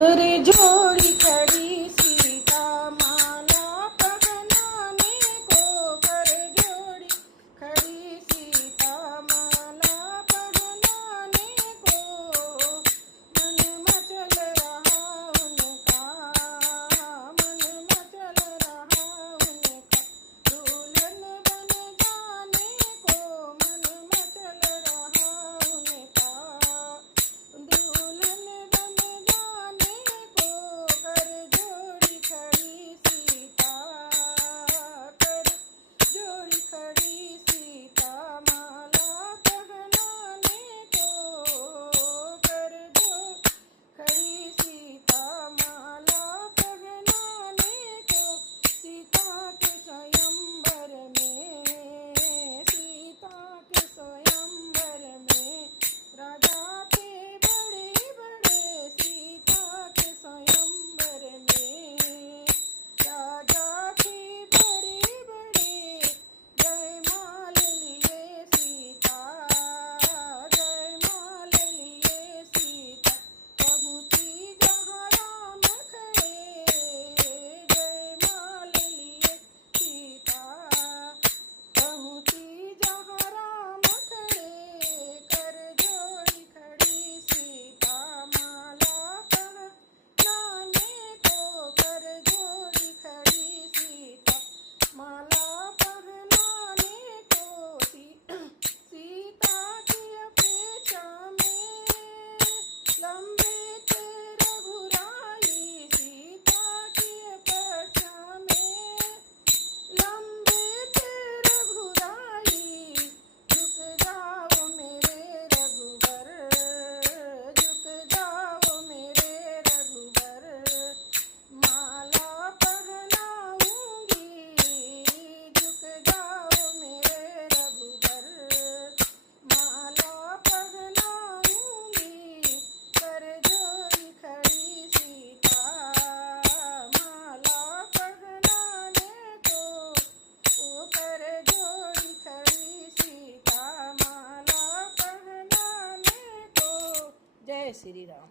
कर जोड़ी खड़ी सीता माला पहनाने को, कर जोड़ी खड़ी सीता माला पहनाने को। मन मचल रहा उनका, मन मचल रहा उनका, दुल्हन बन जाने को। मन मचल रहा उनका, दुल्हन बन जाने को। कर जोड़ी खड़ी सीता, कर जोड़ी खड़ी सीता माला पहनाने को। कर जो खड़ी सीता माला पहनाने को। सीता के स्वयंवर में, सीता के स्वयंवर में राजा थे बड़े बड़े। सीता के स्वयंवर में राजा थे बड़े बड़े। जयमाल लिए सीता, जयमाल लिए सीता, पहुँची जहाँ राम खड़े। जयमाल लिए सीता, पहुँची जहाँ राम खड़े। कर जोड़ी खड़ी सीता माला पहनाने को। कर जोड़ी खड़ी सीता माला पहनाने को। सीता की अपेक्षा में लंबे थे रघुराई। सीता की अपेक्षा में लंबे थे रघुराई। झुक जाओ मेरे रघुवर, झुक जाओ मेरे रघुवर, माला पहनाऊंगी। झुक जाओ मेरे रघुवर, माला पहनाऊंगी। कर जोड़ी खड़ी सीता माला पहनाने को। ओ कर जोड़ी खड़ी सीता माला पहनाने को। जय श्री राम।